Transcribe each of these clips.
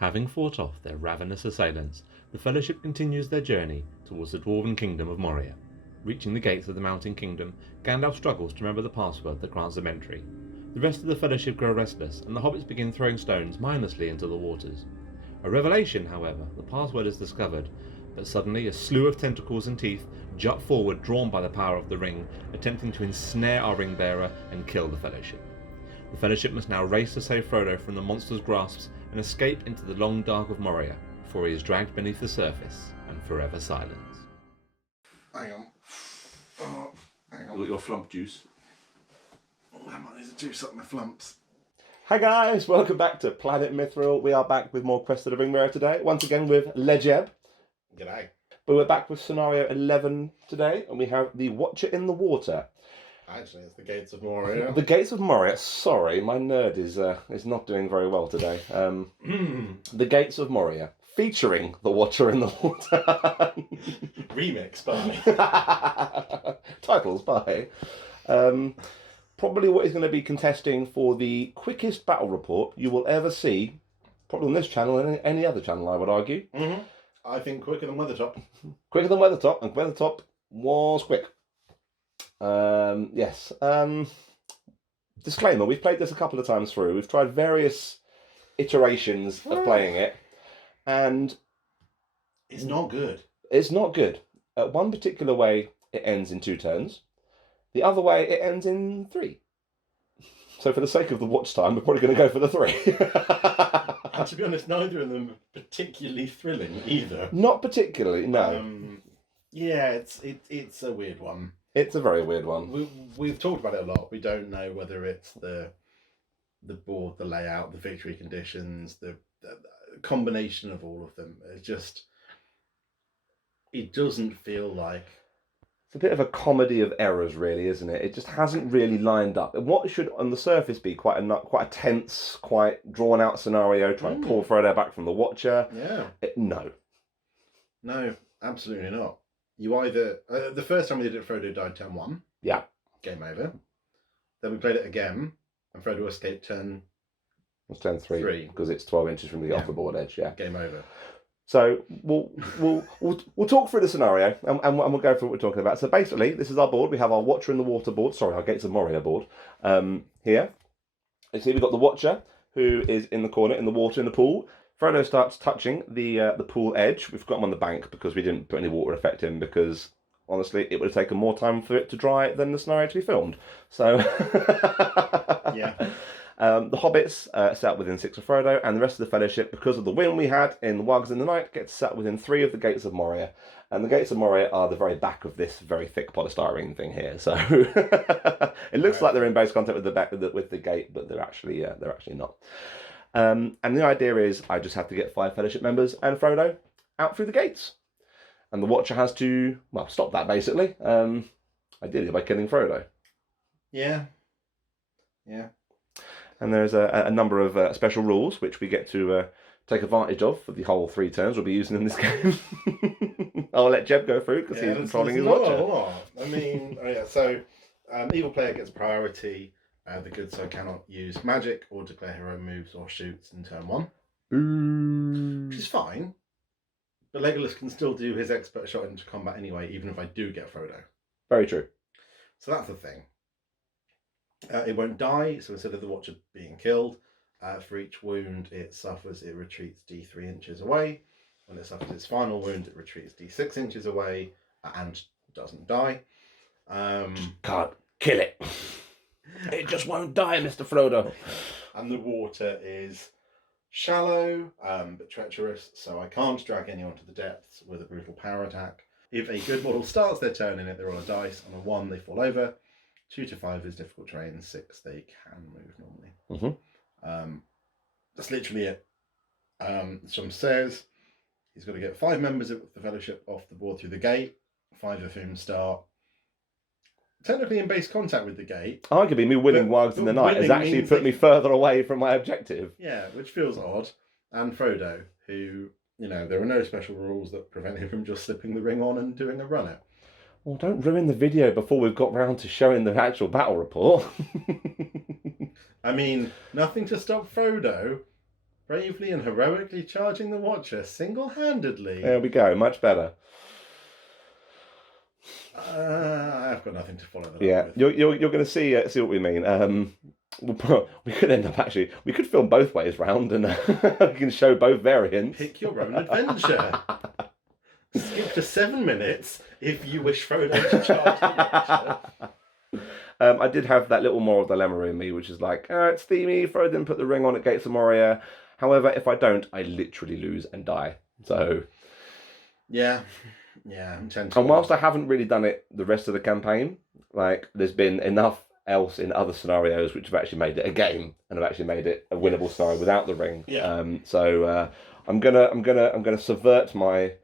Having fought off their ravenous assailants, the Fellowship continues their journey towards the dwarven kingdom of Moria. Reaching the gates of the Mountain Kingdom, Gandalf struggles to remember the password that grants them entry. The rest of the Fellowship grow restless, and the hobbits begin throwing stones mindlessly into the waters. A revelation, however, the password is discovered, but suddenly a slew of tentacles and teeth jut forward, drawn by the power of the ring, attempting to ensnare our Ringbearer and kill the Fellowship. The Fellowship must now race to save Frodo from the monster's grasps and escape into the long dark of Moria before he is dragged beneath the surface and forever silenced. Hang on. Oh, hang on. You got your flump juice? I might need to juice up my flumps. Hi guys, welcome back to Planet Mithril. We are back with more Quest of the Ringbearer today, once again with Lejeb. G'day. But we're back with scenario 11 today, and we have the Watcher in the Water. Actually, it's the Gates of Moria. The Gates of Moria. Sorry, my nerd is not doing very well today. The Gates of Moria, featuring the Watcher in the Water. Remix by. Titles by. Probably what he's going to be contesting for the quickest battle report you will ever see, probably on this channel and any other channel, I would argue. Mm-hmm. I think quicker than Weathertop. Quicker than Weathertop, and Weathertop was quick. Yes. Disclaimer, we've played this a couple of times through. We've tried various iterations of playing it, and It's not good. it's not good. One particular way, it ends in 2 turns. The other way, it ends in 3. So for the sake of the watch time, we're probably going to go for the 3. And to be honest, neither of them are particularly thrilling either. Not particularly, no. Yeah, it's a weird one. It's a very weird one. We've talked about it a lot. We don't know whether it's the board, the layout, the victory conditions, the combination of all of them. It doesn't feel like. It's a bit of a comedy of errors, really, isn't it? It just hasn't really lined up. And what should, on the surface, be quite a tense, quite drawn-out scenario, trying to pull Frodo back from the Watcher. Yeah. No, absolutely not. You either the first time we did it, Frodo died turn 1. Yeah. Game over. Then we played it again, and Frodo escaped turn. It's turn 3 because it's 12 inches from the off the board edge. Yeah. Game over. So we'll talk through the scenario and we'll go through what we're talking about. So basically, this is our board. We have our Watcher in the Water board. Sorry, our Gates of Moria board. Here, you see we've got the Watcher who is in the corner in the water in the pool. Frodo starts touching the pool edge. We've got him on the bank because we didn't put any water effect in because honestly, it would have taken more time for it to dry than the scenario to be filmed. So Yeah. The hobbits sat within 6 of Frodo, and the rest of the Fellowship, because of the win we had in the Wugs in the Night, gets sat within 3 of the Gates of Moria. And the Gates of Moria are the very back of this very thick polystyrene thing here. So it looks like they're in base contact with the back with the gate, but they're actually not. And the idea is I just have to get 5 Fellowship members and Frodo out through the gates. And the Watcher has to, well, stop that basically. Ideally by killing Frodo. Yeah. And there's a number of special rules which we get to take advantage of for the whole 3 turns we'll be using in this game. I'll let Jeb go through because he's controlling his Watcher. I mean, so evil player gets priority. The good side cannot use magic or declare hero moves or shoots in turn 1. Which is fine. But Legolas can still do his expert shot into combat anyway, even if I do get Frodo. Very true. So that's the thing. It won't die, so instead of the Watcher being killed, for each wound it suffers, it retreats D3 inches away. When it suffers its final wound, it retreats D6 inches away and doesn't die. Can't kill it. It just won't die, Mr. Frodo. And the water is shallow, but treacherous, so I can't drag anyone to the depths with a brutal power attack. If a good model starts their turn in it, they roll a dice. On a 1, they fall over. 2 to 5 is difficult terrain. 6, they can move normally. Mm-hmm. That's literally it. Some says he's got to get 5 members of the Fellowship off the board through the gate. 5 of whom start technically in base contact with the gate. Arguably, me winning Wugs in the Night has actually put me further away from my objective. Yeah, which feels odd. And Frodo, who, there are no special rules that prevent him from just slipping the ring on and doing a run out. Well, don't ruin the video before we've got round to showing the actual battle report. I mean, nothing to stop Frodo bravely and heroically charging the Watcher single-handedly. There we go, much better. I've got nothing to follow that Yeah, up with. you're going to see what we mean. We could end up we could film both ways round and we can show both variants. Pick your own adventure. Skip to 7 minutes if you wish Frodo to charge the Watcher. I did have that little moral dilemma in me, which is like, it's themey, Frodo didn't put the ring on at Gates of Moria. However, if I don't, I literally lose and die. So... Yeah, I'm tempted. And whilst I haven't really done it the rest of the campaign, like, there's been enough else in other scenarios which have actually made it a game and have actually made it a winnable scenario without the ring. Yeah. So I'm gonna subvert my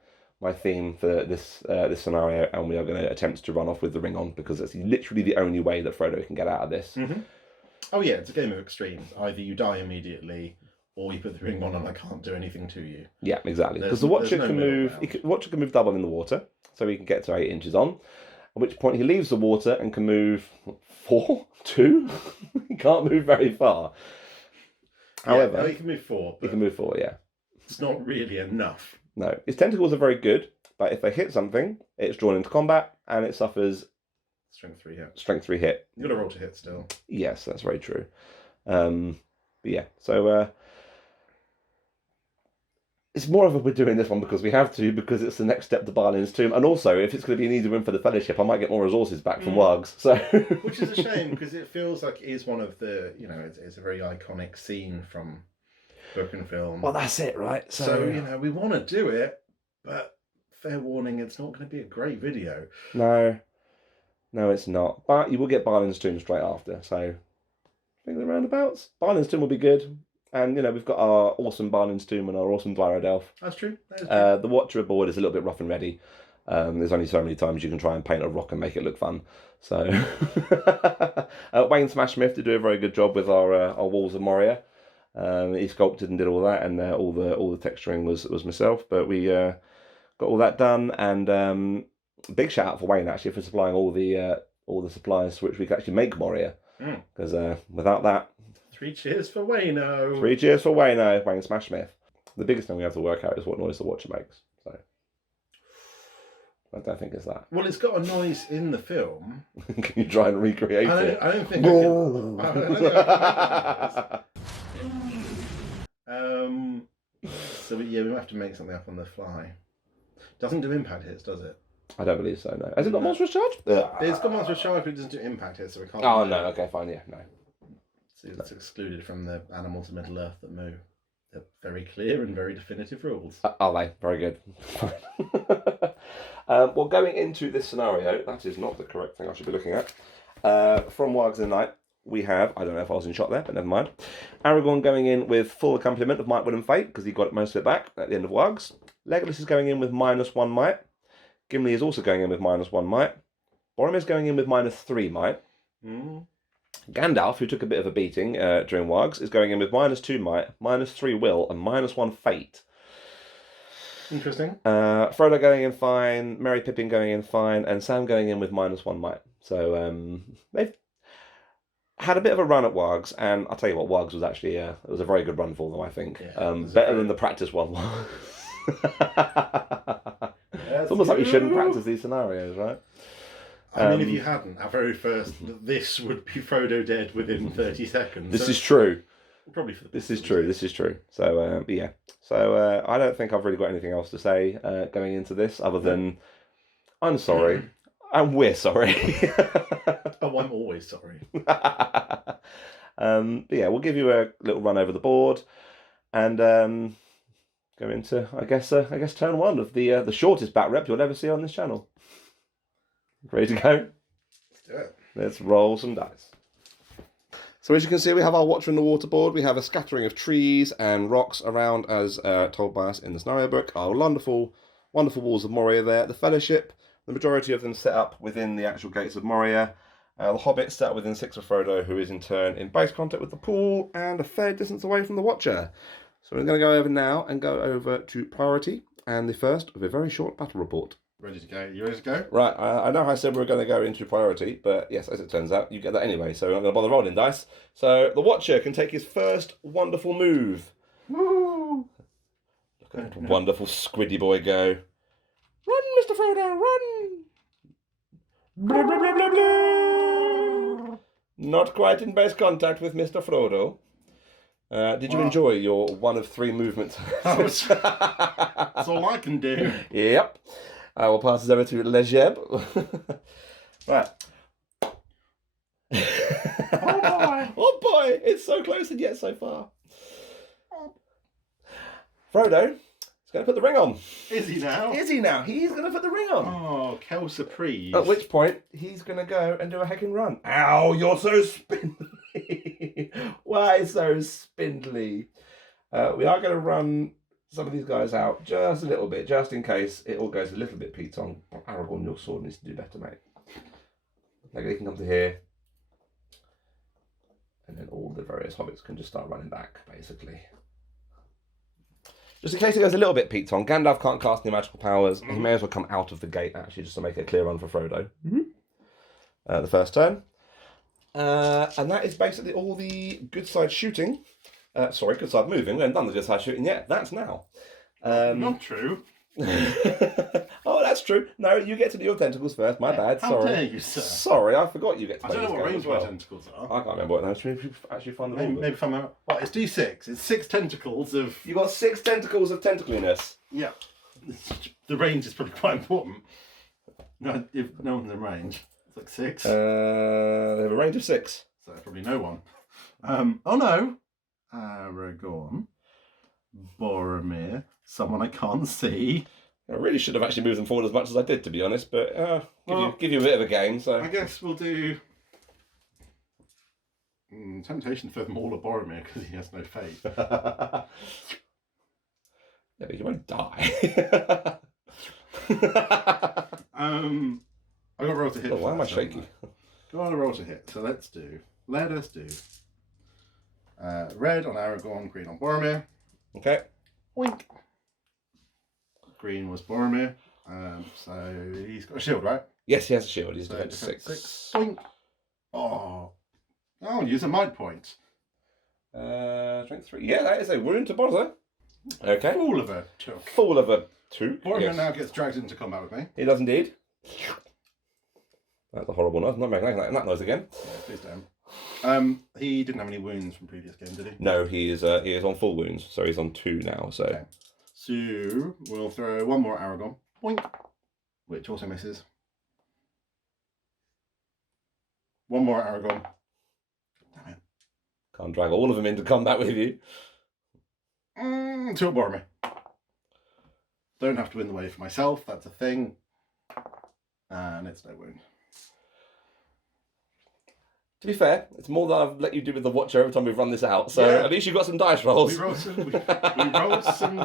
theme for this scenario, and we are going to attempt to run off with the ring on, because it's literally the only way that Frodo can get out of this. Mm-hmm. Oh yeah, it's a game of extremes. Either you die immediately, or you put the ring on and I can't do anything to you. Yeah, exactly. Because the Watcher can move. The Watcher can move double in the water, so he can get to 8 inches on. At which point he leaves the water and can move 2. He can't move very far. However, no, he can move 4. But he can move 4. Yeah. it's not really enough. No, his tentacles are very good, but if they hit something, it's drawn into combat and it suffers Strength 3 hit. strength 3 hit. You got to roll to hit still. Yes, that's very true. But yeah, so it's more of a we're doing this one because we have to, because it's the next step to Balin's Tomb, and also if it's going to be an easy win for the Fellowship, I might get more resources back from Wargs. So, which is a shame because it feels like it is one of the, it's a very iconic scene from book and film. Well, that's it, right? So we want to do it, but fair warning, it's not going to be a great video. No, it's not. But you will get Balin's Tomb straight after. So, I think the roundabouts. Balin's Tomb will be good. And, we've got our awesome Balin's Tomb and our awesome Dwyer Elf. That's true. That is true. The Watcher aboard is a little bit rough and ready. There's only so many times you can try and paint a rock and make it look fun. So, Wayne Smashsmith did do a very good job with our walls of Moria. He sculpted and did all that, and all the texturing was myself. But we got all that done, and big shout out for Wayne actually for supplying all the supplies which we could actually make Moria. Because without that, 3 cheers for Wayno. 3 cheers for Wayno, Wayne Smashsmith. The biggest thing we have to work out is what noise the Watcher makes. So I don't think it's that. Well, it's got a noise in the film. Can you try and recreate it? I don't think I can. I don't think I can. So yeah, we have to make something up on the fly. Doesn't do impact hits, does it? I don't believe so. No. Has it got monstrous charge? It's got monstrous charge, but it doesn't do impact hits, so we can't. Oh no. Okay, fine. Yeah, no. So it's excluded from the animals of Middle Earth that moo. They're very clear and very definitive rules. Are they? Very good. Well, going into this scenario, that is not the correct thing I should be looking at. From Wargs in the Night, we have, I don't know if I was in shot there, but never mind. Aragorn going in with full accompaniment of Might, Will and Fate, because he got most of it back at the end of Wargs. Legolas is going in with -1 might. Gimli is also going in with -1 might. Boromir's going in with -3 might. Gandalf, who took a bit of a beating during Wargs, is going in with -2 might, -3 will, and -1 fate. Interesting. Frodo going in fine, Merry Pippin going in fine, and Sam going in with -1 might. So they've had a bit of a run at Wargs, and I'll tell you what, Wargs was actually it was a very good run for them, I think. Yeah, better than the practice one was. It's almost like we shouldn't practice these scenarios, right? I mean, if you hadn't, our very first, this would be Frodo dead within 30 seconds. This is true. Probably for the This is true. So, yeah. So, I don't think I've really got anything else to say going into this other than I'm sorry. And we're sorry. Oh, I'm always sorry. But yeah, we'll give you a little run over the board and go into, I guess, turn 1 of the shortest back rep you'll ever see on this channel. Ready to go? Let's do it. Let's roll some dice. So as you can see, we have our Watcher in the water board. We have a scattering of trees and rocks around, as told by us in the scenario book. Our wonderful, wonderful walls of Moria there. The Fellowship, the majority of them set up within the actual gates of Moria. The Hobbit set up within 6 of Frodo, who is in turn in base contact with the pool and a fair distance away from the Watcher. So we're going to go over now and go over to priority and the first of a very short battle report. Ready to go? You ready to go? Right, I know I said we were going to go into priority, but yes, as it turns out, you get that anyway, so I'm not going to bother rolling dice. So the Watcher can take his first wonderful move. Woo! Look at that wonderful squiddy boy go. Run, Mr. Frodo, run! Blah, blah, blah, blah, blah. Not quite in base contact with Mr. Frodo. Did you enjoy your one of 3 movements? That's all I can do. Yep. I will pass this over to Lejeb. Right. Oh boy! Oh boy! It's so close and yet so far. Frodo is going to put the ring on. Is he now? Is he now? He's going to put the ring on. Oh, Kel Surprise. At which point, he's going to go and do a heckin' run. Ow, you're so spindly. Why so spindly? We are going to run some of these guys out just a little bit, just in case it all goes a little bit Pete-on. Aragorn, your sword needs to do better, mate. Maybe they can come to here. And then all the various hobbits can just start running back, basically. Just in case it goes a little bit Pete-on, Gandalf can't cast any magical powers. He may as well come out of the gate, actually, just to make a clear run for Frodo. The first turn. And that is basically all the good side shooting. Sorry, good side moving. We haven't done the good side shooting yet. That's now. Not true. Oh, that's true. No, you get to do your tentacles first. My bad. How Sorry. dare you, sir? Sorry, I forgot you get to I play don't know this what game range as well. my tentacles are. I can't remember what those. Should we actually find the rule book? Maybe find out. What, it's D6. It's 6 tentacles of... You got 6 tentacles of tentacliness. Yeah. The range is probably quite important. No, if no one's in range. It's like 6. They have a range of 6. So probably no one. Oh no. Aragorn. Boromir. Someone I can't see. I really should have actually moved them forward as much as I did, to be honest. But give you a bit of a game. So I guess we'll do... temptation to throw them all at Boromir because he has no faith. Yeah, but you won't die. I got a roll to hit. Oh, why am I first, haven't shaky? Got a roll to hit. So let us do. Red on Aragorn, green on Boromir. Okay. Wink. Green was Boromir. So he's got a shield, right? Yes, he has a shield. He's So defense defense 6. 6. Wink. Oh, use a might point. Strength 3. Yeah, that is a wound to bother. Okay. Fool of a took. Fool of a 2. Boromir Yes. now gets dragged into combat with me. He does indeed. That's a horrible noise. I'm not making that noise again. Yeah, please don't. He didn't have any wounds from previous game, did he? No, he is on full wounds, so he's on 2 now. So Okay. So we'll throw one more Aragorn. Boink. Which also misses. One more Aragorn. Damn it. can't drag all of them into combat with you. To a Boromir. Don't have to win the way for myself. That's a thing. And it's no wound. To be fair, it's more than I've let you do with the Watcher every time we've run this out. So Yeah. at least you've got some dice rolls. We rolled some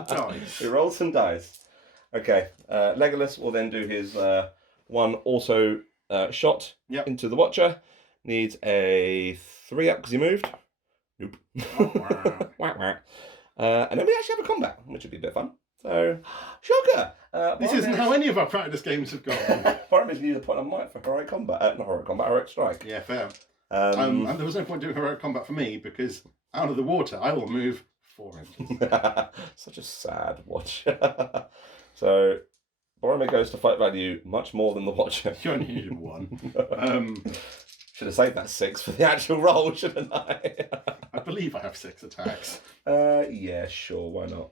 dice. We rolled some dice. Okay. Legolas will then do his one also shot into the Watcher. Needs a 3 up because he moved. Nope. Oh, Wah, wah. And then we actually have a combat, which would be a bit of fun. So, shocker! This isn't how any of our practice games have gone. Boromir's used a point of might for heroic combat. Not heroic combat, heroic strike. Yeah, fair. And there was no point doing heroic combat for me because out of the water I will move 4 inches. Such a sad Watcher. So, Boromir goes to fight value much more than the Watcher. You only needed 1. Should have saved that 6 for the actual roll, shouldn't I? I believe I have 6 attacks. Yeah, sure, why not?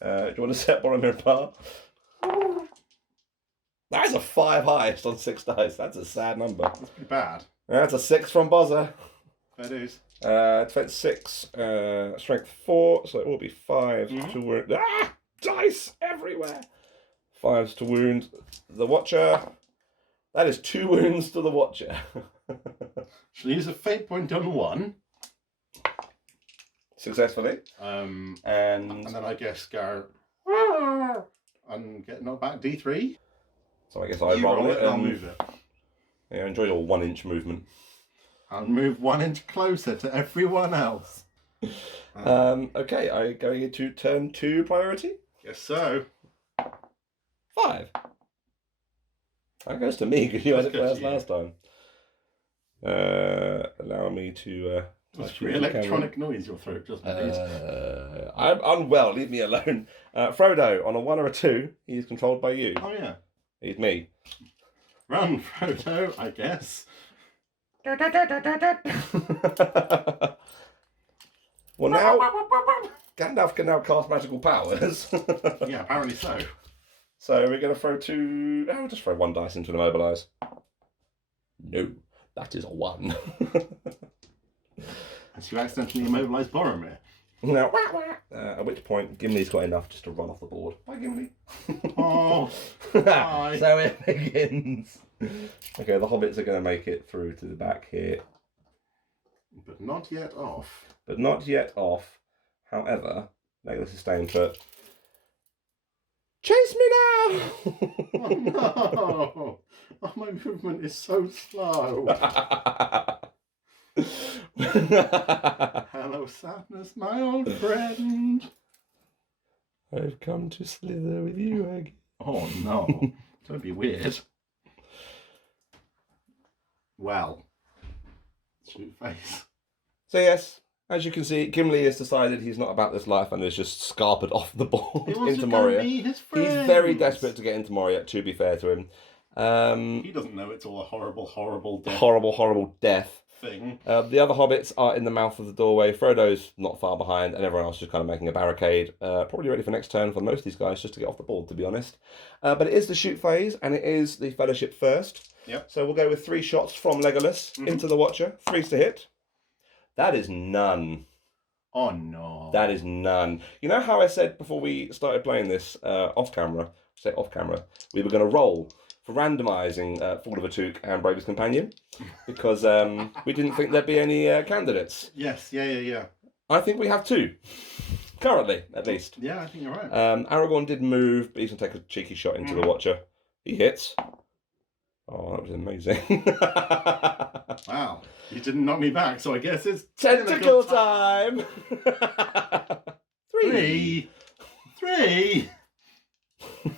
Do you want to set Boromir apart? That is a 5 highest on 6 dice. That's a sad number. That's pretty bad. That's a 6 from Buzzer. Fair dues. Defense 6, strength 4, so it will be 5 to wound. Ah! Dice everywhere! 5s to wound the Watcher. That is 2 wounds to the Watcher. Shall I use a fate point on 1? Successfully. And And then I guess go and get knocked back D3. so I guess I You roll it and I'll and move it. yeah, enjoy your 1-inch movement. I'll move 1 inch closer to everyone else. Okay, are you going into turn 2 priority? Guess so. 5. That goes to me because you had it That goes first to you. last time. Allow me to What's the electronic noise your throat just made? I'm unwell. Leave me alone. Frodo, on a 1 or a 2, he's controlled by you. Oh yeah. He's me. Run, Frodo, I guess. Well, now Gandalf can now cast magical powers. Yeah, apparently so. So we're going to throw 2. Oh, we'll just throw 1 dice into an immobilise. No, that is a 1. As you accidentally immobilise Boromir. Now, at which point Gimli's got enough just to run off the board. Bye, Gimli. Oh, bye. So it begins. Okay, the hobbits are going to make it through to the back here. But not yet off. But not yet off. However, Legolas is staying put. Chase me now! Oh no! Oh, my movement is so slow. Hello, sadness, my old friend. I've come to slither with you again. Oh no! Don't be weird. Well, shoot face. So yes, as you can see, Gimli has decided he's not about this life and has just scarpered off the board He wants into to go Moria. meet his He's friends. very desperate to get into Moria, to be fair to him. He doesn't know it's all a horrible, horrible death Horrible death. thing. The other hobbits are in the mouth of the doorway. Frodo's not far behind, and everyone else is just kind of making a barricade. Probably ready for next turn for most of these guys, just to get off the board, to be honest. But it is the shoot phase, and it is the Fellowship first. Yep. So we'll go with 3 shots from Legolas into the Watcher. 3's to hit. That is none. Oh no. That is none. You know how I said before we started playing this off camera, we were going to roll for randomising Fall of a Took and Bravest Companion because we didn't think there'd be any candidates. Yes, yeah. I think we have 2, currently at least. Yeah, I think you're right. Aragorn did move, but he's going to take a cheeky shot into the Watcher. He hits. Oh, that was amazing. Wow, you didn't knock me back, so I guess it's Tentacle time! 3.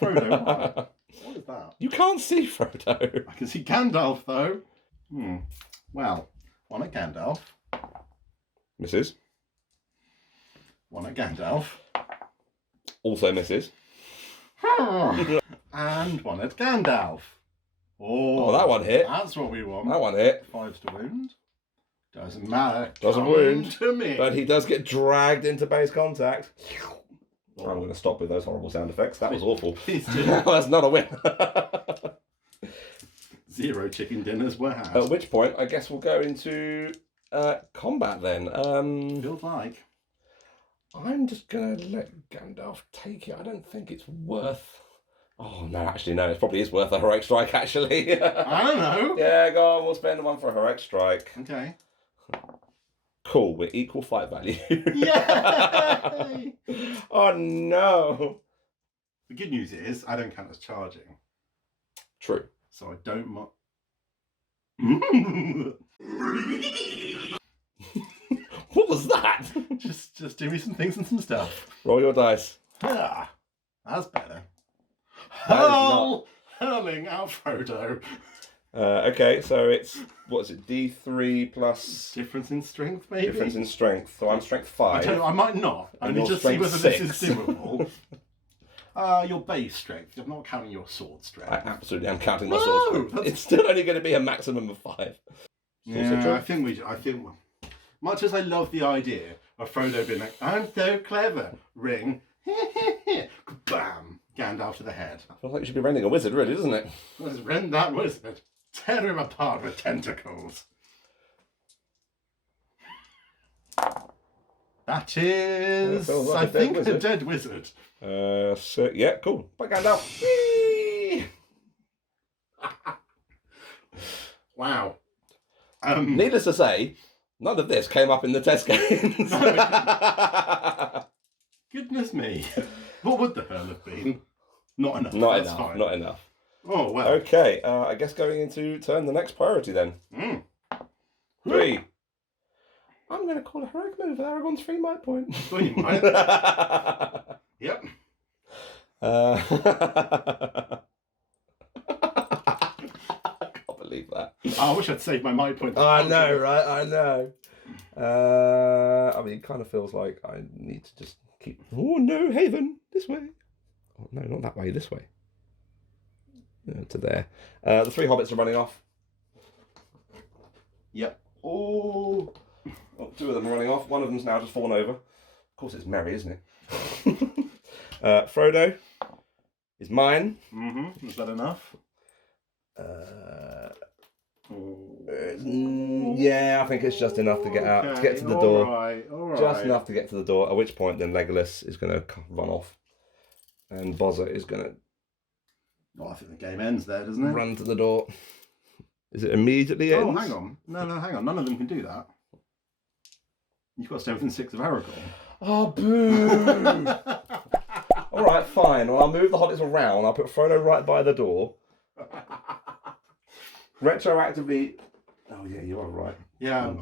Frodo, what is that? You can't see Frodo. I can see Gandalf though. Well, 1 at Gandalf. Misses. 1 at Gandalf. Also misses. And 1 at Gandalf. Oh, that one hit. That's what we want. That one hit. 5's to wound. Doesn't matter. Doesn't Come wound. to me. But he does get dragged into base contact. I'm going to stop with those horrible sound effects. That was awful. Please do. That's not a win. 0 chicken dinners were had. At which point, I guess we'll go into combat then. Feels like. I'm just going to let Gandalf take it. I don't think it's worth... Oh, no, actually, no. It probably is worth a heroic strike, actually. I don't know. Yeah, go on. We'll spend 1 for a heroic strike. Okay. Cool. We're equal fight value. Yay! Oh, no. The good news is I don't count as charging, True. so I don't. What was that? just do me some things and some stuff. Roll your dice. Ah, that's better. That is Hurling out Frodo. Okay, so it's, what is it, D3 plus Difference in strength, maybe? difference in strength. So I'm strength I 5. don't know, I might not. And Only you're just see strength whether this is 6. doable. Your base strength. I'm not counting your sword strength. I absolutely am counting my No, sword strength. that's- It's still only going to be a maximum of 5. Yeah, I think much as I love the idea of Frodo being like, I'm so clever, ring, bam, Gandalf to the head. Feels like you should be rending a wizard, really, doesn't it? Let's rend that wizard, tear him apart with tentacles. That is, feels like I a dead think, a wizard. dead wizard. So, yeah, cool. Bye, Gandalf. Whee! Wow. Needless to say, none of this came up in the test games. Goodness me. What would the hurl have been? Not enough. Not That's enough, fine. not enough. Oh, well. Okay, I guess going into turn the next priority then. 3. I'm going to call a heroic move with Aragorn's 3 might point. Well, you might. Yep. I can't believe that. I wish I'd saved my might point. I know, right? I know. I mean, it kind of feels like I need to just keep... Oh, no, Haven, this way. Oh, no, not that way, this way. To there. The 3 hobbits are running off. Yep. Oh, 2 of them are running off. One of them's now just fallen over. Of course, it's Merry, isn't it? Frodo is mine. Mm-hmm. Is that enough? Yeah, I think it's just enough to get out, to get to the door. All right. Just enough to get to the door. At which point, then Legolas is going to run off, and Bozza is going to. Oh, I think the game ends there, doesn't it? Run to the door. Is it immediately ends? Oh, hang on. No, hang on. None of them can do that. You've got to stay within 6 of Aragorn. Oh, boo! All right, fine. Well, I'll move the hobbits around. I'll put Frodo right by the door. Retroactively... Oh, yeah, you are right. Yeah,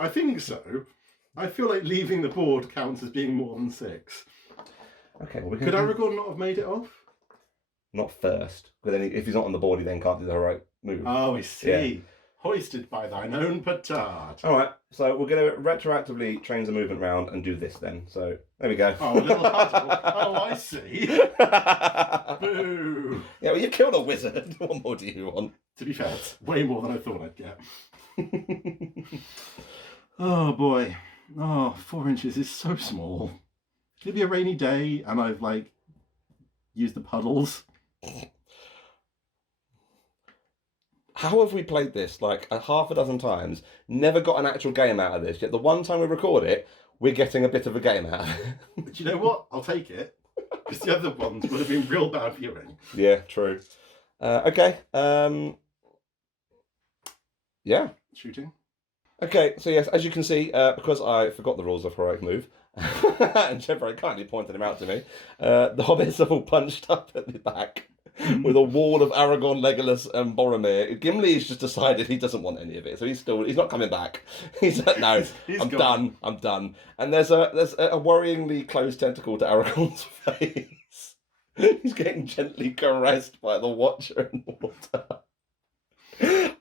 I think so. I feel like leaving the board counts as being more than 6. Okay, well, Could Aragorn not have made it off? Not first. But then if he's not on the board, he then can't do the right move. Oh, I see. Yeah. Hoisted by thine own petard. All right, so we're going to retroactively change the movement round and do this then. So there we go. Oh, a little huddle. Oh, I see. Boo. Yeah, well, you killed a wizard. What more do you want? To be fair, it's way more than I thought I'd get. Oh, boy. Oh, 4 inches is so small. Could it be a rainy day and I've, used the puddles? How have we played this like a half a dozen times, never got an actual game out of this, yet the one time we record it, we're getting a bit of a game out of it. But you know what? I'll take it. Because the other ones would have been real bad viewing. Yeah, true. Okay. Yeah. Shooting. Okay, so yes, as you can see, because I forgot the rules of heroic move, and Jen very kindly pointed them out to me, the hobbits are all punched up at the back with a wall of Aragorn, Legolas, and Boromir. Gimli's just decided he doesn't want any of it, so he's not coming back. He's like, no, I'm done. And there's a worryingly close tentacle to Aragorn's face. He's getting gently caressed by the Watcher in water.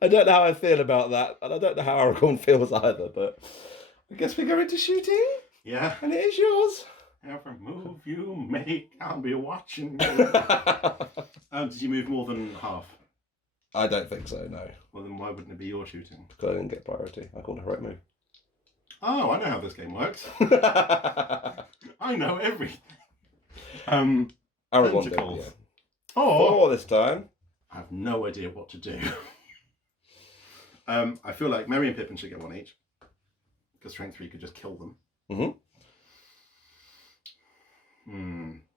I don't know how I feel about that, and I don't know how Aragorn feels either, but I guess we go into shooting. Yeah. And it is yours. Every move you make, I'll be watching you. Did you move more than half? I don't think so, no. Well, then why wouldn't it be your shooting? Because I didn't get priority. I called a heroic move. Oh, I know how this game works. I know everything. Aragorn did, tentacles. yeah. Oh, 4 this time. I have no idea what to do. I feel like Merry and Pippin should get 1 each. Because strength 3 could just kill them.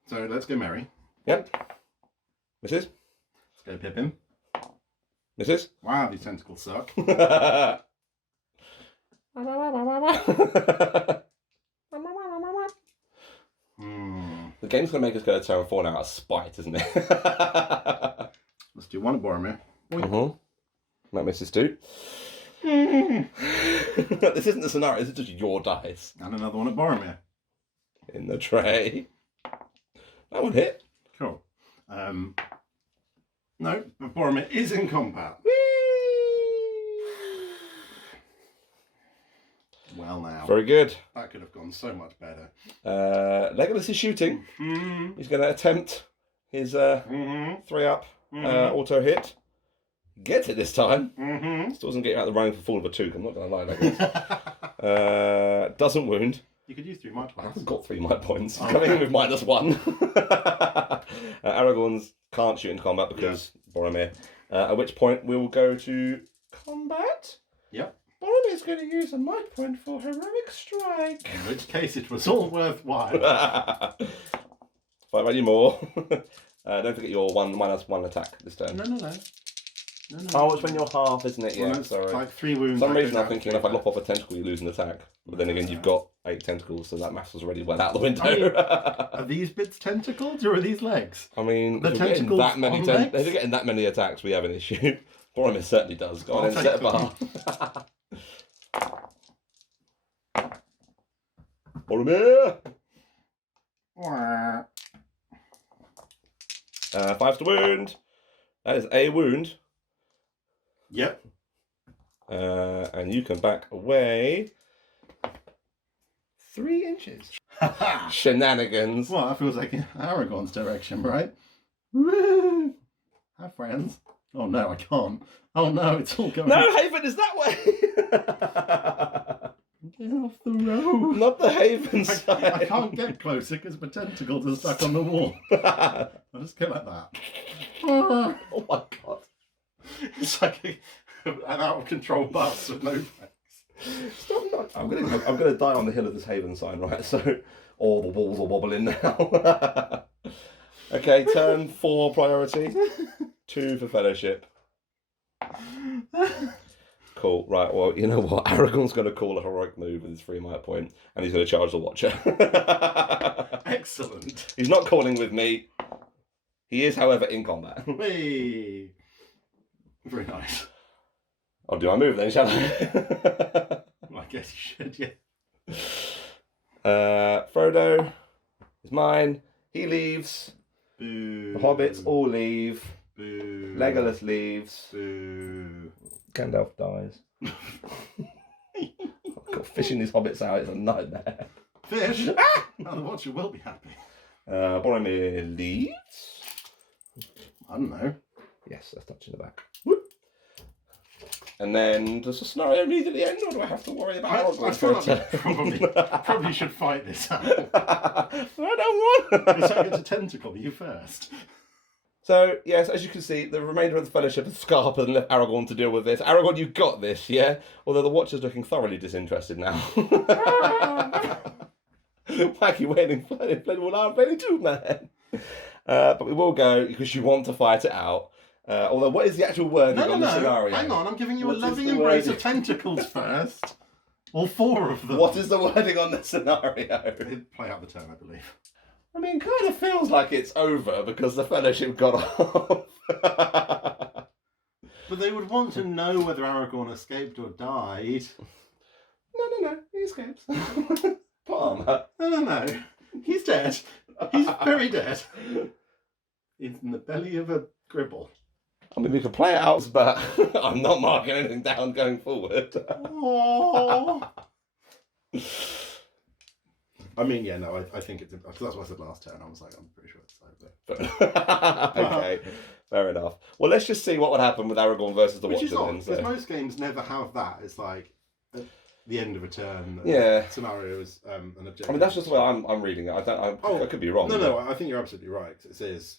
So let's go Merry. Yep. Misses. Let's go Pippin. Misses. Wow, these tentacles suck. The game's going to make us go to turn 4 now out of spite, isn't it? Let's do 1 at Boromir. That misses 2. This isn't the scenario, this is just your dice. And another 1 at Boromir. In the tray. That one hit. Cool. No, but Boromir is in combat. Well now. Very good. That could have gone so much better. Legolas is shooting. He's going to attempt his 3-up auto hit. Gets it this time. Still doesn't get you out of the running for fall of a 2. I'm not going to lie, Legolas. Doesn't wound. You could use 3 might points. I've got 3 might points. He's coming in with -1. Aragorn's can't shoot in combat because Boromir. At which point we'll go to combat. Yep. Boromir's going to use a might point for heroic strike. In which case it was all worthwhile. 5 any more. Don't forget your -1 attack this turn. No. Oh, it's when you're half, isn't it? Yeah, well, sorry. Like 3 wounds. For some reason I'm thinking if I lop off a tentacle you lose an attack. But then again you've got 8 tentacles, so that maths is already well out the window. I mean, are these bits tentacles or are these legs? I mean, the if we're getting tentacles that many on legs? if we're getting that many attacks, we have an issue. Boromir certainly does. Go on, then set a bar. Boromir! 5's to wound. That is a wound. Yep. And you can back away 3 inches. Ha! Shenanigans. Well, that feels like in Aragorn's direction, right? Woo! Have friends. Oh no, I can't. Oh no, it's all going. No, Haven is that way. Get off the road. Not the Haven I side. can't get closer because my tentacles are stuck on the wall. I'll just go like that. Ah. Oh my god. It's like an out of control bus with no brakes. Stop not. I'm gonna die on the hill of this Haven sign, right? So, all the walls are wobbling now. Okay, turn 4 priority, 2 for fellowship. Cool. Right. Well, you know what? Aragorn's going to call a heroic move with his 3 might point, and he's going to charge the Watcher. Excellent. He's not calling with me. He is, however, in combat. Whee! Very nice. I'll do my move then, shall I? Well, I guess you should, yeah. Frodo is mine. He leaves. Boo. The hobbits all leave. Boo. Legolas leaves. Boo. Gandalf dies. God, fishing these hobbits out is a nightmare. Fish? Now the Watcher will be happy. Boromir leaves. I don't know. Yes, that's touching the back. Whoop. And then does the scenario immediately end, or do I have to worry about I feel like we probably should fight this out. I don't want. Because I get to tentacle you first. So, yes, as you can see, the remainder of the Fellowship has scarpered and left Aragorn to deal with this. Aragorn, you got this, yeah? Although the Watcher's looking thoroughly disinterested now. Wacky wailing, flame will arm failing too, man. But we will go because you want to fight it out. Although, what is the actual wording on the scenario? Hang on, I'm giving you What a is loving the embrace wording? of tentacles first. All 4 of them. What is the wording on the scenario? It'd play out the turn, I believe. I mean, kind of feels like it's over because the Fellowship got off. But they would want to know whether Aragorn escaped or died. No, he escapes. Palmer. No. He's dead. He's very dead. He's in the belly of a gribble. I mean, we could play it out, but I'm not marking anything down going forward. Aww. I mean, yeah, no, I think it's... Because that's what I said last turn. I was like, I'm pretty sure it's over. Okay, fair enough. Well, let's just see what would happen with Aragorn versus the Which Watcher is odd, then. because So. most games never have that. It's like at the end of a turn. Yeah. Scenario is an objective. I mean, that's just the way I'm reading it. I could be wrong. No, I think you're absolutely right. 'Cause it says...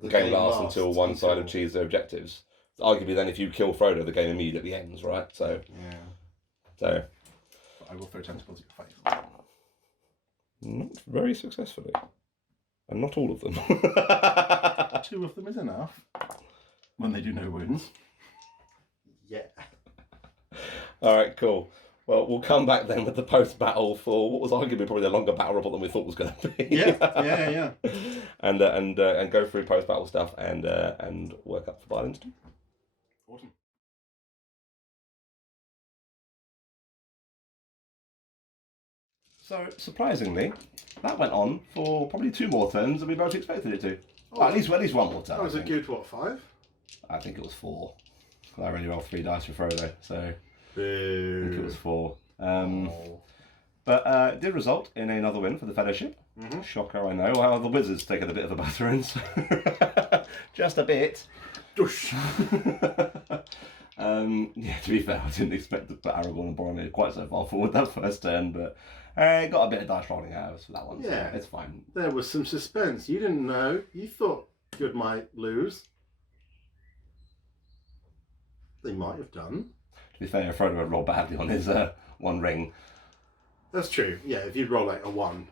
The game lasts until one side achieves their objectives. Arguably, then, if you kill Frodo, the game immediately ends, right? So... Yeah. So... But I will throw tentacles at your face. Not very successfully. And not all of them. 2 of them is enough. When they do no wounds. Yeah. Alright, cool. Well, we'll come back then with the post-battle for what was arguably probably a longer battle report than we thought was going to be. Yeah. and go through post-battle stuff and work up for violence too. Awesome. So, surprisingly, that went on for probably 2 more turns than we both expected it to. Well, at least 1 more turn. That was I a think. good, what, 5? I think it was 4. I only rolled 3 dice for Frodo, so I Boo. think it was 4. Oh. But it did result in another win for the Fellowship. Mm-hmm. Shocker, I know. Well, the Wizards taken a bit of a battering, so just a bit. Doosh. Yeah, to be fair, I didn't expect to put Aragorn and Boromir quite so far forward that first turn, but got a bit of dice rolling out of us for that one, Yeah. so it's fine. There was some suspense. You didn't know. You thought Good might lose. They might have done. To be fair, Frodo had rolled badly on his 1 ring. That's true. Yeah, if you'd roll like a 1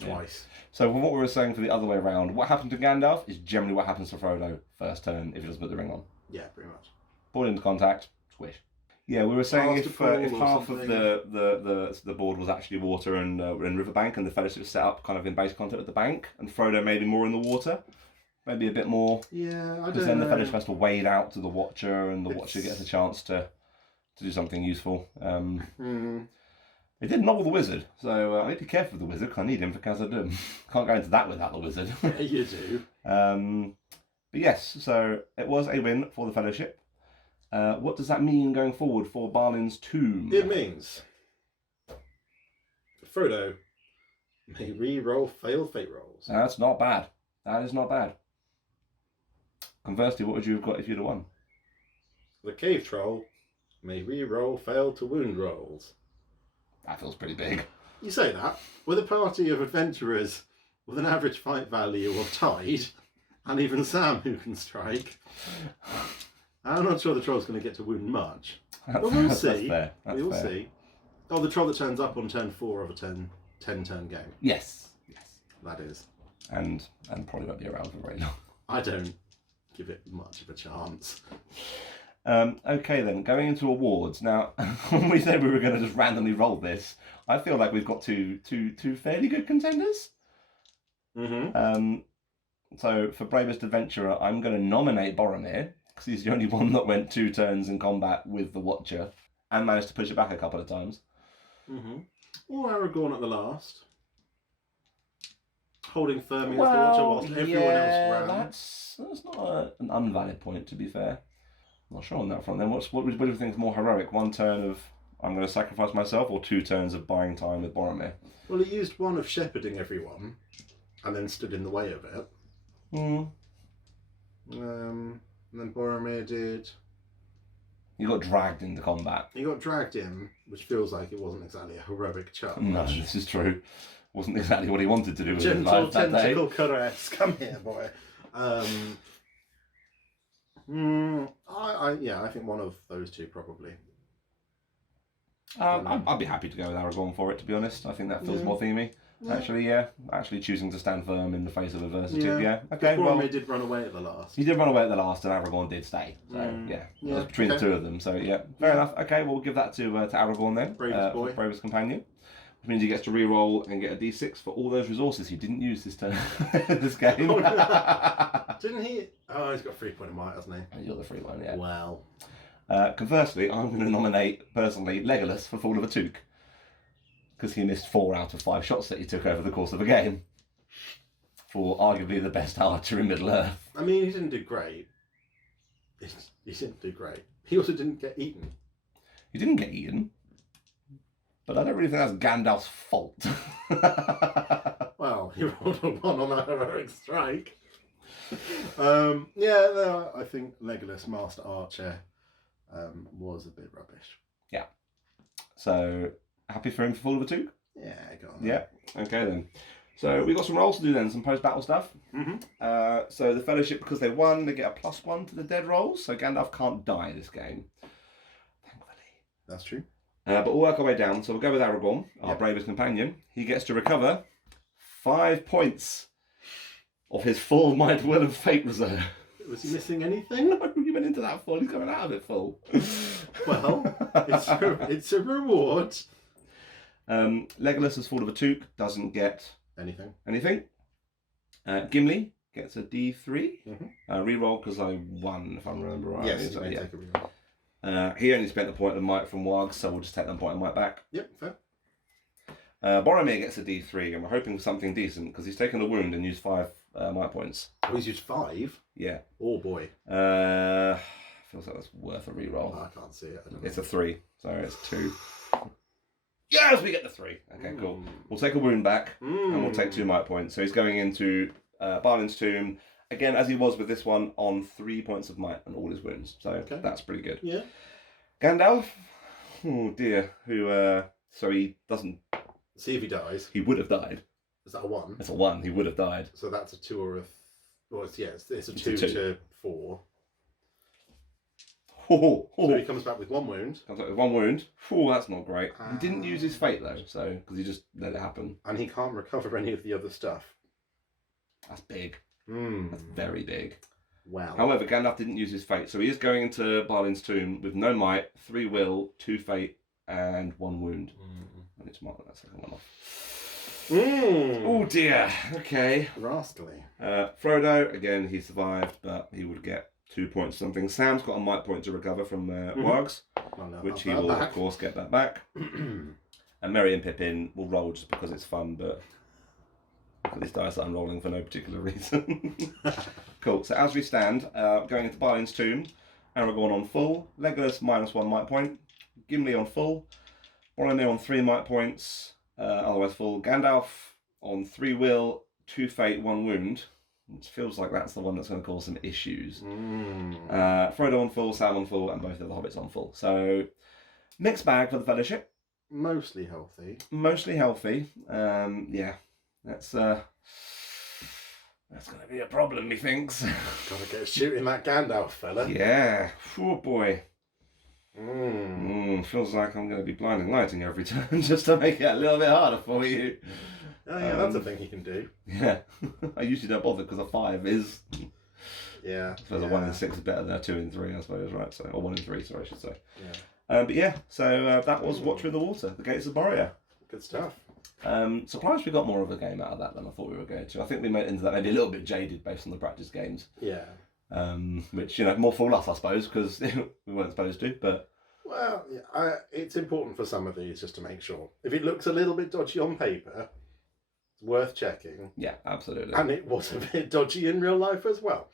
twice. So from what we were saying for the other way around, what happened to Gandalf is generally what happens to Frodo first turn if he doesn't put the ring on. Yeah, pretty much. Ball into contact, squish. Yeah, we were saying Cast a if pool or half of something. the board was actually water and riverbank, and the Fellowship was set up kind of in base contact with the bank, and Frodo maybe more in the water, maybe a bit more, Yeah, I don't because then the know. Fellowship has to wade out to the Watcher, and the Watcher gets a chance to do something useful. They did nobble the Wizard, so I need to be careful with the Wizard because I need him for Khazad-dûm. Can't go into that without the Wizard. Yeah, you do. But yes, so it was a win for the Fellowship. What does that mean going forward for Balin's tomb? It means Frodo may re-roll failed fate rolls. That's not bad. That is not bad. Conversely, what would you have got if you'd have won? The cave troll may re-roll failed to wound rolls. That feels pretty big. You say that, with a party of adventurers with an average fight value of tied, and even Sam who can strike, I'm not sure the troll's going to get to wound much. But we'll see. We will see. Oh, the troll that turns up on turn 4 of a 10 turn game. Yes. That is. And probably won't be around for very long. I don't give it much of a chance. Okay then, going into awards. Now, when we said we were going to just randomly roll this, I feel like we've got two fairly good contenders. Mm-hmm. So for Bravest Adventurer, I'm going to nominate Boromir, because he's the only one that went 2 turns in combat with the Watcher, and managed to push it back a couple of times. Mm-hmm. Or Aragorn at the last. Holding firm against the Watcher whilst everyone else ran. That's not an unvalid point, to be fair. I'm not sure on that front then. What do you think is more heroic? 1 turn of I'm going to sacrifice myself, or 2 turns of buying time with Boromir? Well, he used 1 of shepherding everyone, and then stood in the way of it. And then Boromir did... He got dragged into combat. He got dragged in, which feels like it wasn't exactly a heroic charge. No, this is true. Wasn't exactly what he wanted to do with his Gentle life that day. tentacle caress. Come here, boy. I think one of those 2 probably. I'd be happy to go with Aragorn for it, to be honest. I think that feels more themey. Actually choosing to stand firm in the face of adversity. Yeah. Okay, Boromir did run away at the last. He did run away at the last, and Aragorn did stay. So it was between the 2 of them. So fair enough. Okay, we'll give that to Aragorn then. Bravest boy. Bravest companion. Which means he gets to re-roll and get a d6 for all those resources he didn't use this turn, this game. Didn't he? Oh, he's got 3 point in white, hasn't he? You're the free one, yeah. Wow. Conversely, I'm going to nominate, personally, Legolas for Fall of a Took. Because he missed 4 out of 5 shots that he took over the course of a game. For arguably the best archer in Middle-earth. I mean, he didn't do great. He didn't do great. He also didn't get eaten. He didn't get eaten. But I don't really think that's Gandalf's fault. Well, he rolled a 1 on that heroic strike. I think Legolas, Master Archer, was a bit rubbish. Yeah. So, happy for him for Fall of a Took? Yeah, go on. Yeah, okay then. So, we've got some rolls to do then, some post-battle stuff. So, the Fellowship, because they won, they get a +1 to the dead rolls, so Gandalf can't die this game. Thankfully. That's true. But we'll work our way down. So we'll go with Aragorn, our bravest companion. He gets to recover 5 points of his full Might, Will and Fate reserve. Was he missing anything? No, he went into that full. He's coming out of it full. Well, it's a reward. Legolas's Fall of a Took doesn't get anything. Gimli gets a D3. Reroll because I won, if I remember right. Yes, you may take a reroll. He only spent a point of might from Wargs, so we'll just take that point of might back. Yep, fair. Boromir gets a D3, and we're hoping for something decent, because he's taken a wound and used 5 might points. Oh, he's used 5? Yeah. Oh, boy. Feels like that's worth a reroll. Oh, I can't see it. It's a 3, so it's 2. Yes, we get the 3. Okay, cool. We'll take a wound back, and we'll take 2 might points. So he's going into Balin's Tomb, again, as he was with this one, on 3 points of might and all his wounds. So that's pretty good. Yeah. Gandalf, oh dear, so he doesn't... See if he dies. He would have died. Is that a 1? It's a 1, he would have died. So that's a 2 or a... Well, it's a 2 to 4. So he comes back with 1 wound. Comes back with 1 wound. Oh, that's not great. He didn't use his fate though, so because he just let it happen. And he can't recover any of the other stuff. That's big. That's very big. Wow. However, Gandalf didn't use his fate, so he is going into Balin's Tomb with no might, 3 will, 2 fate, and 1 wound. I need to mark that second one off. Oh dear. Okay. Rascally. Frodo, again, he survived, but he would get 2 points something. Sam's got a might point to recover from Wargs, which he will, of course, get that back. And Merry and Pippin will roll just because it's fun, but for these dice that I'm rolling for no particular reason. Cool. So as we stand, going into Balin's Tomb, Aragorn on full, Legolas -1 might point, Gimli on full, Boromir on 3 might points, otherwise full. Gandalf on 3 will, 2 fate, 1 wound. It feels like that's the one that's going to cause some issues. Frodo on full, Sam on full, and both of the hobbits on full. So, mixed bag for the Fellowship. Mostly healthy. Mostly healthy. Yeah, that's going to be a problem, methinks. Gotta get shooting that Gandalf fella. Yeah. Oh boy. Feels like I'm going to be blinding lighting every turn just to make it a little bit harder for you. Oh yeah, that's a thing you can do. Yeah. I usually don't bother because a 5 is... Yeah. I suppose a 1 in 6 is better than a 2 in 3, I suppose, right? So, or 1 in 3, sorry, I should say. Yeah. But yeah, so that was Watery in the Water, the Gates of Moria. Good stuff. Surprised we got more of a game out of that than I thought we were going to. I think we went into that maybe a little bit jaded based on the practice games. Yeah. Which, more fool us, I suppose, because we weren't supposed to, but... Well, yeah, it's important for some of these just to make sure. If it looks a little bit dodgy on paper, it's worth checking. Yeah, absolutely. And it was a bit dodgy in real life as well.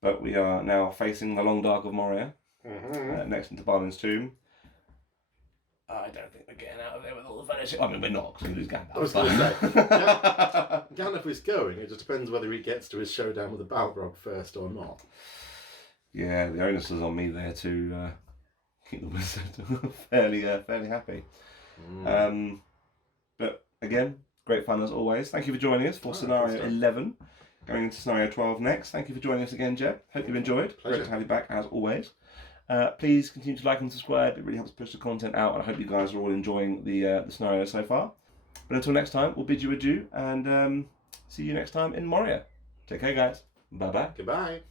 But we are now facing the Long Dark of Moria, Mm-hmm. next into Balin's Tomb. I don't think we're getting out of there with all the Fellowship. I mean, we're not, because we lose Gandalf. I was going to say, Gandalf is going. It just depends whether he gets to his showdown with the Balrog first or not. Yeah, the onus is on me there to keep the wizard fairly happy. But again, great fun as always. Thank you for joining us for scenario 11. Going into scenario 12 next. Thank you for joining us again, Jeb. Hope you've enjoyed. Pleasure. Great to have you back as always. Please continue to like and subscribe. It really helps push the content out, and I hope you guys are all enjoying the scenario so far. But until next time, we'll bid you adieu and see you next time in Moria. Take care, guys. Bye bye. Goodbye.